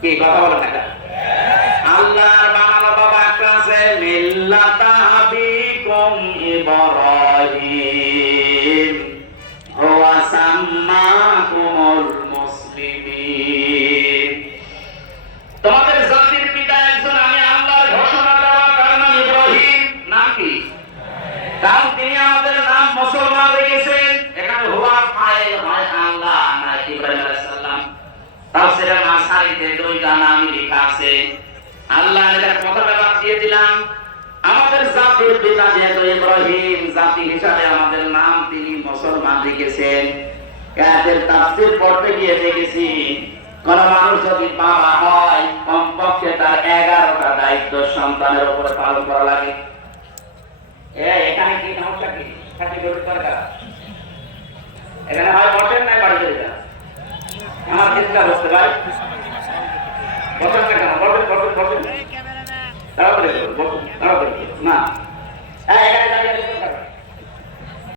কি কথা বলেন না? আল্লাহর বানানো বাবা একটা আছে, মিল্লাতা আবিকুম ইব্রাহিম ওয়া সাম্মাকুমুল মুসলিমিন। তোমাদের জাতির পিতা একজন, আমি আল্লাহর ঘোষণা দেওয়া, তার নাম ইব্রাহিম। নাম কি? কারণ তিনি আমাদের নাম মুসলমান রেখেছেন। এখানে হুয়া ফাইল হয় আল্লাহ না ইব্রাহিম আলাইহিস সালাম। তাফসীরে মাসারিতে দুইটা নামই লেখা আছে। আল্লাহ এর কথাটা বাদ দিয়ে দিলাম। আমাদের জাতির পিতা যেহেতু ইব্রাহিম, জাতি হিসাবে আমাদের নাম তিনি মুসলমান রেখেছেন। এর তাফসীর পড়তে গিয়ে দেখেছি, কোন মানুষ যদি বাবা হয় কমপক্ষে তার 11টা দায়িত্ব সন্তানের উপরে পালন করা লাগে। এখানে কি সমস্যা কি? এখানে হয় বসেন নাই বাড়ি চলে যান। আমার চিন্তা বসতে পারে, বসেন না কেন? বসেন বসেন বসেন, তাড়াতাড়ি বসুন, তাড়াতাড়ি না।